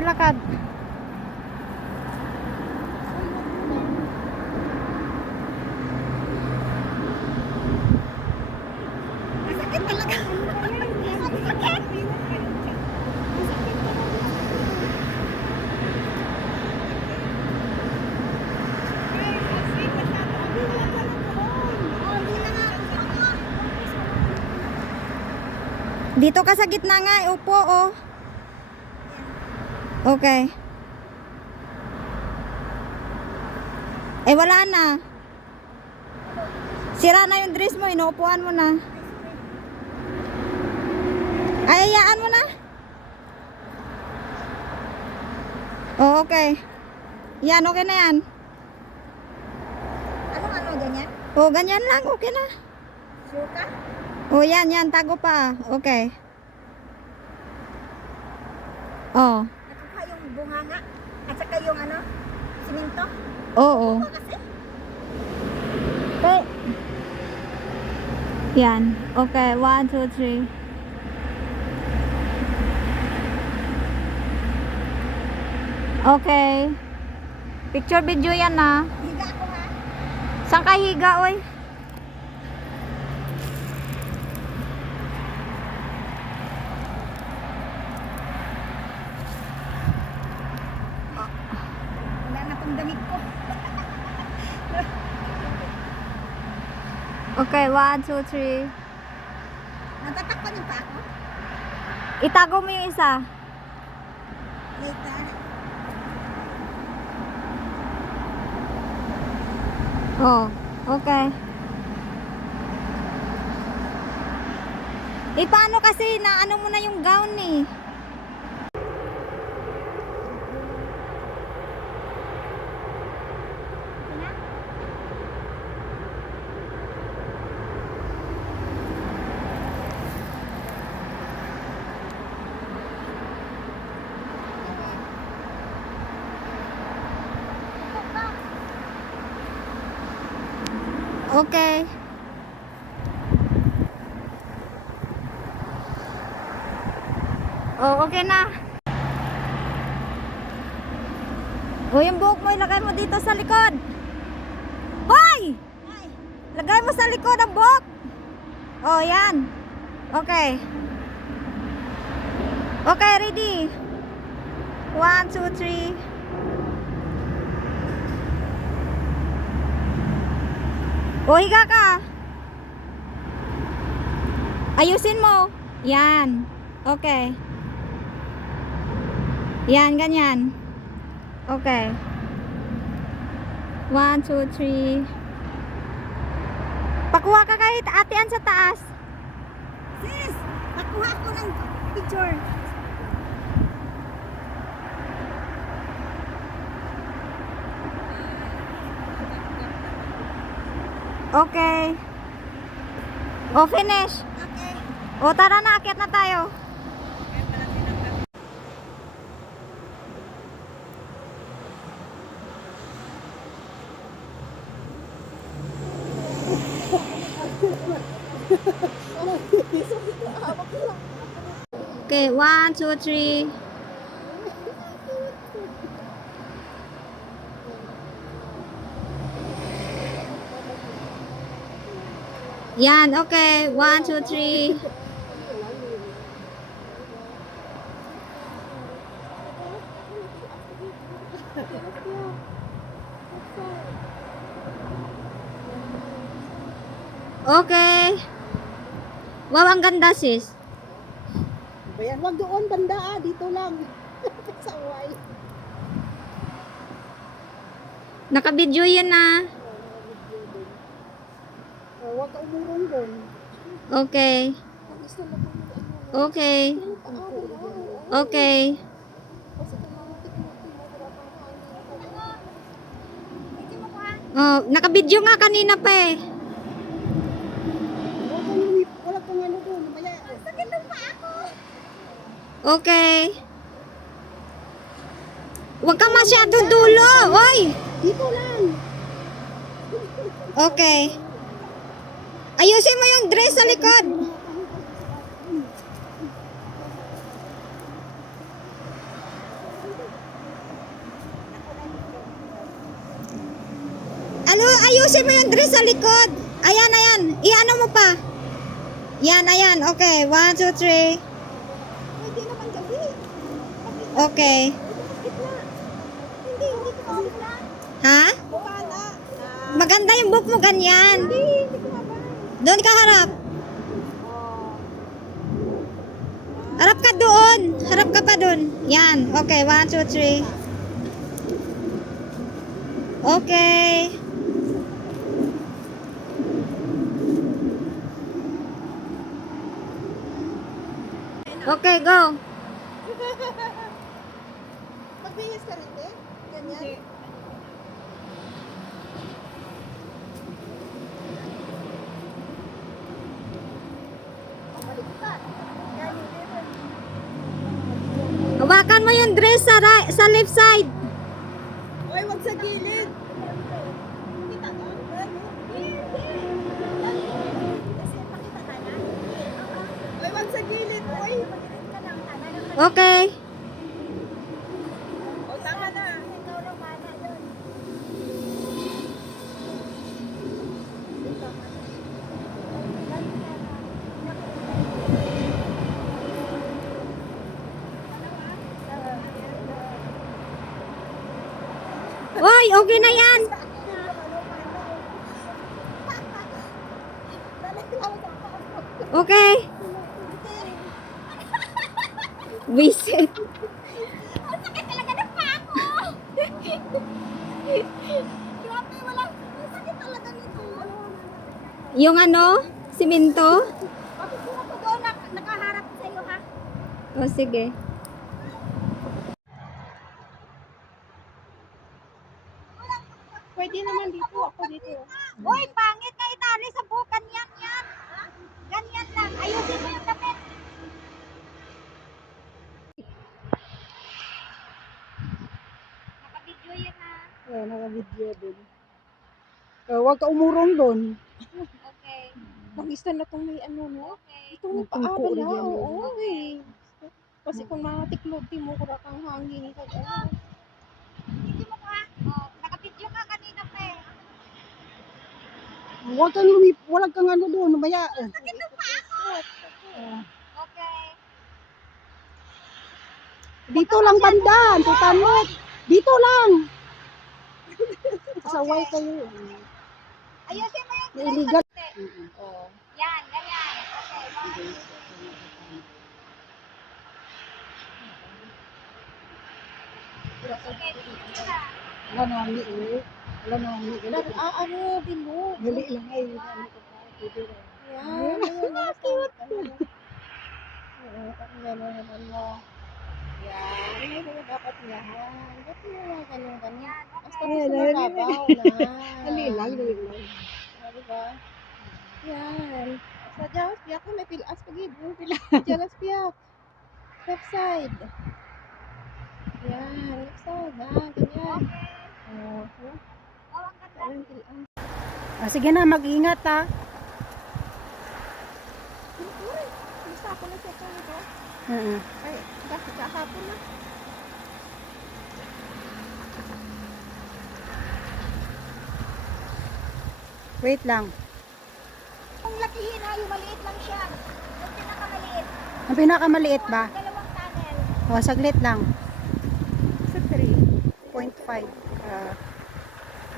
sige, lakad. Masakit talaga. Masakit. Dito ka sa gitna nga, upo, oh. Okay. Eh, wala na. Sira na yung dress mo, inuupuan mo na. Ay, hayaan mo na. Oh, okay. Yan, okay na yan. Ano, ganyan? Oh, ganyan lang, okay na. Sure ka? Oh, yan, tago pa. Okay. Oh, At saka yung bunganga. At saka yung siminto. oo. Kasi, Okay. Yan. Okay, 1, 2, 3. Okay. Picture video yan na. higa ako ha. Saan ka higa, oy? Wala na pong damit ko. Okay, 1, 2, 3. Natatakpan niyo pa ako? Itago mo yung isa. Later. Oh, okay. Eh, paano kasi na ano mo na yung gown eh? Okay. Oh, okay na. Oh, yung buhok mo ilagay mo dito sa likod. Hoy! Lagay mo sa likod ang buhok. Oh, yan. Okay. Okay, ready. 1, 2, 3. O, higa ka. Ayusin mo. Yan. Okay. Yan, ganyan. Okay. 1, 2, 3. Pakuha ka kahit atian sa taas. Sis, nakuha ko ng picture. Okay. O, finish. Okay. O, tara na. Akyat na tayo. Okay, 1, 2, 3. Yan, okay. 1, 2, 3. Okay. Wow, ang ganda, sis. Bayan, wag doon banda dito lang. Sa uway. Naka-video yan na. Wag ka umurong doon. Okay. Okay. Okay. Oh, naka-video nga kanina pa eh. Wala kang ano doon. Mamaya. Sakit ng pa ako. Okay. Huwag ka masyadong dulo. Oy! Dito lang. Okay. Ayusin mo yung dress sa likod. Ayusin mo yung dress sa likod. Ayan, ayan. Iano mo pa. Yan, ayan. Okay. 1, 2, 3. Hindi naman gabi. Okay. Hindi ko mabay. Ha? Wala. Maganda yung book mo ganyan. Hindi ko mabay. Doon ka harap. Oh. Harap ka doon. Harap ka pa doon. Yan. Okay. 1, 2, 3. Okay. Okay, go. Magbihis ka rin, eh? Ganyan? Hawakan mo yung dress sa left side. Oy, wag sa gilid. Kita ko? Oy, wag sa gilid. Oy. Okay. O, tama na. Oy, okay na yan. Okay. Visit. Ang sakit talaga ng paa ko. Grabe, walang ang sakit talaga nito. Yung ano? Simento? Bakit ko ako doon nakaharap sa iyo, ha? O, sige. Pwede naman dito, ako dito. Uy, pangit na itali sa bukan yan. Ganyan lang. Ayusin mo yung damit. Nakabidyo yan ha. Oo, naka-video din. Huwag ka umurong doon. Okay. Mag-isa na itong may ano, no? Okay. Itong may paaba na, oo, eh. Kasi kung nakatiklod, mo kura kang hangin ka. Video mo ka. Oh, nakabidyo ka kanina pa eh. Huwag kang ano doon, maya. Okay. Dito lang banda, tutanot. Dito lang. Saway kayo. Ayusin mo yung Illegal. Oh. Yan, ganyan. Okay. Sige, video ka. Wala na ang liit. Wala na ang liit. Ano, bilog. Dali lang ay. Yan. Cute. Yan, dapat yan. Ba't mo yung ganun-ganun? Basta Ayan, gusto ayan, mababaw ayan. na. Dali lang, dali lang. Diba? Yan. Sa Jawas Piyak ko may pilas pag-ibo. Jawas Piyak. Left side. Yan. Left side. Ganyan. Okay. Sige na, mag-ingat ha. Basta ako na siya ito. Oo. Ay, bakit kahapon na? Wait lang. Kung lakihin ha, yung maliit lang siya. Yung pinakamaliit. Ang pinakamaliit ba? Dalawang tunnel. O, saglit lang. Sa 3.5.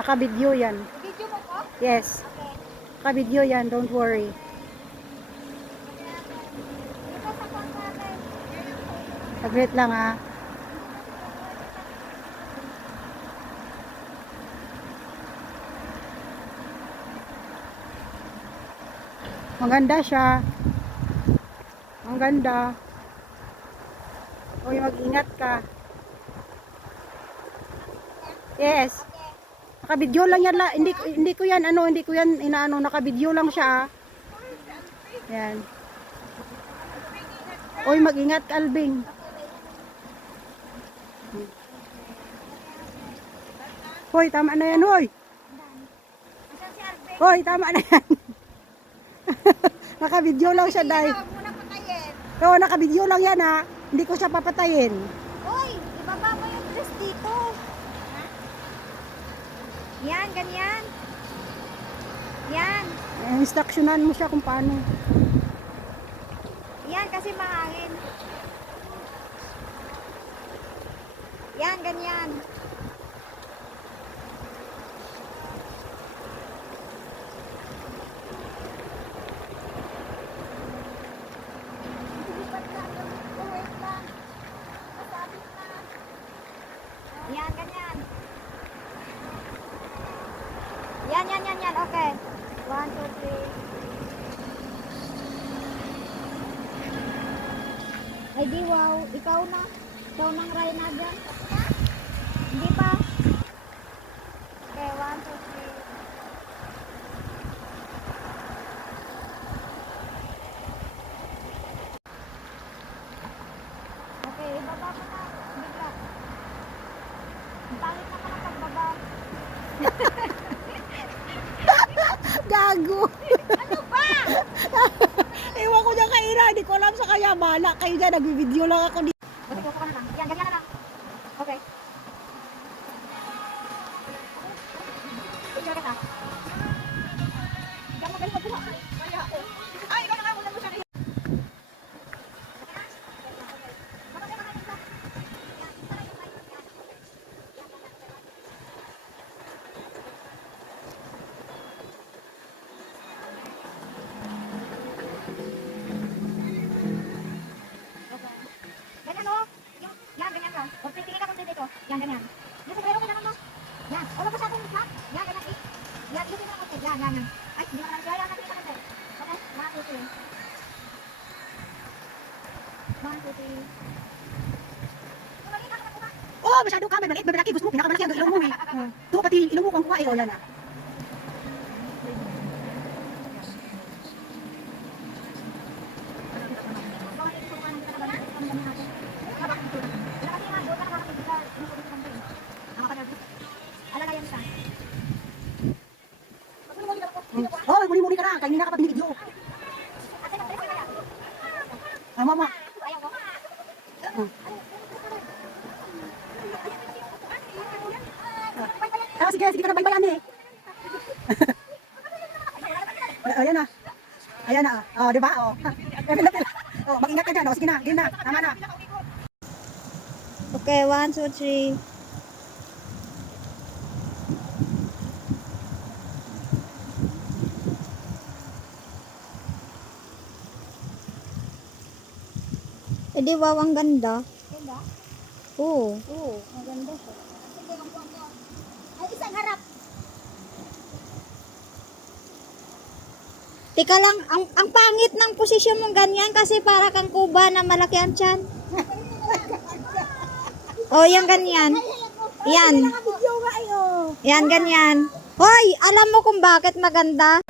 Naka-video yan. Video mo ko? Yes. Okay. Naka-video yan, don't worry. Ito sa kwan natin. Saglit lang ha. Maganda siya. Ang ganda. Uy, mag-ingat ka. Yes. Naka-video lang yan. Hindi ko yan inaano, naka-video lang siya. Yan. Uy, mag-ingat ka, Albing. Hoy, tama na yan, hoy. Asan si Arbe? Hoy, tama na yan. Naka-video lang siya, Day. Huwag mo na patayin. Oo, naka-video lang yan, ha. Hindi ko siya papatayin. Uy, ibaba mo yung dress dito. Ha? Yan, ganyan. Yan. Instructionan mo siya kung paano. Yan kasi mahangin. Yan, ganyan. Yan, ganyan. Yan. Okay. 1, 2, 3. Ay di wow, ikaw na. Ikaw nang Rayna dyan. Hindi pa. Okay, 1, 2, 3. Okay, ibaba mo na. Bigla. Ang pangit naman ang pagbaba. Gago! Ano ba? Ewan ko dyan kay Ira, hindi ko alam sa kanya. Bahala kayo dyan, nagbibideo lang ako dito. Buti ko na lang. Yan, ganyan na lang. Okay. Picture ka. Diyan magaling magkuha. Ay, ikaw na nga muna mo siya. Ganyan o. Yan, ganyan ka. O, tingin ka kung dito. Yan, ganyan. Yung sombrero mo, ganyan mo. Yan. O, labas natin ha? Yan, ganyan. Yan, ilusin mo na konti. Yan. Ay, hindi mo na lang. Yan, natin sa konti. Okay? 1, 2, 3. 1, 2, 3. Tumali na ka na kuha. Oh, masyado ka, may maliit, may malaki. Gusto mo, pinakamalaki ang ilong mo eh. Ito, pati ilong mo kung kuha eh. O, yan ah. Oh, muli-muli ka na. Kanina ka pa binibidyo. Mama. Sige ka na baybayan eh. Ayan na. Ayan na. Oh, di ba? Oh. Oh, mag-ingat ka dyan. Oh, sige na. Game na. Tama na. Okay, 1, 2, 3. Eh di wow, ang ganda. Ganda? Oo. Oo, maganda siya. Sige, ay, isang harap. Tika lang, ang pangit ng posisyon mong ganyan kasi para kang kuba na malaki ang tiyan. Oh, yung ganyan. Yan. Video nga ayo. Yan, ganyan. Hoy, alam mo kung bakit maganda?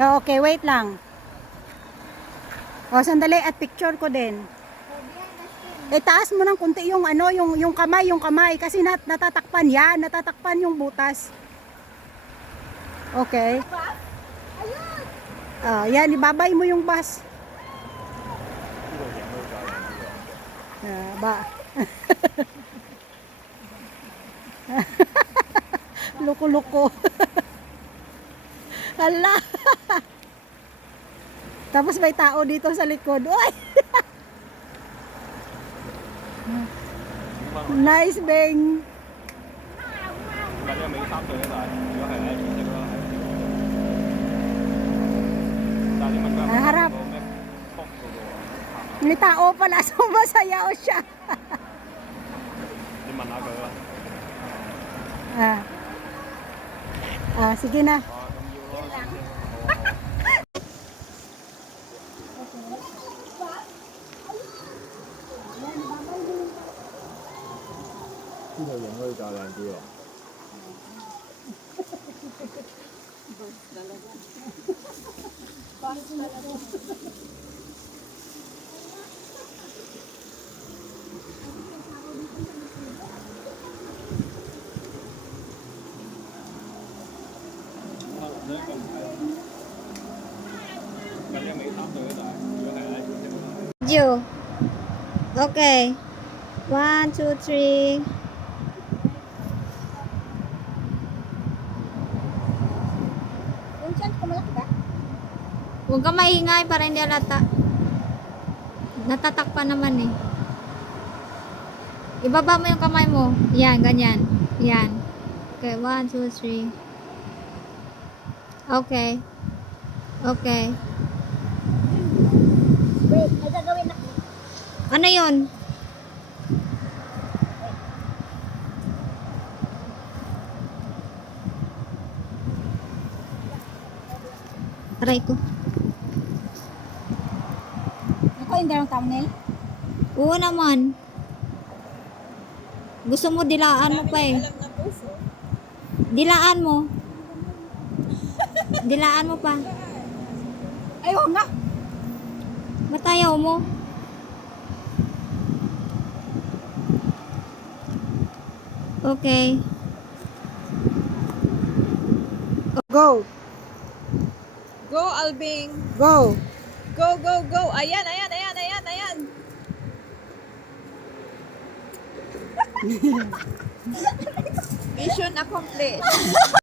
Oh, okay, wait lang. Oh, sandali at picture ko din. Taas mo ng kunti yung ano, yung kamay kasi natatakpan yan, natatakpan yung butas. Okay. Oh, yan, ibabay mo yung bus. Ba. Loko-loko. Hala. Tapos may tao dito sa likod. Oy! Nice bang. Harap. May tao pala, so masaya o siya. Sige na. Video. Okay. 1, 2, 3. Yung chance ko malaki ba? Huwag ka maingay para hindi alata. Natatakpan naman eh. Ibaba mo yung kamay mo. Yan, ganyan. Yan. Okay, 1, 2, 3. Okay. Okay. Wait, may gagawin ako. Ano yun? Aray ko. Ako hindi lang thumbnail. Oo naman. Gusto mo dilaan mo pa eh. Dilaan mo. Dilaan mo pa. Ayaw nga. Ba't ayaw mo? Okay. Go. Go, Albing. Go. Go, go, go. Ayan, ayan, ayan, ayan, ayan. Mission accomplished.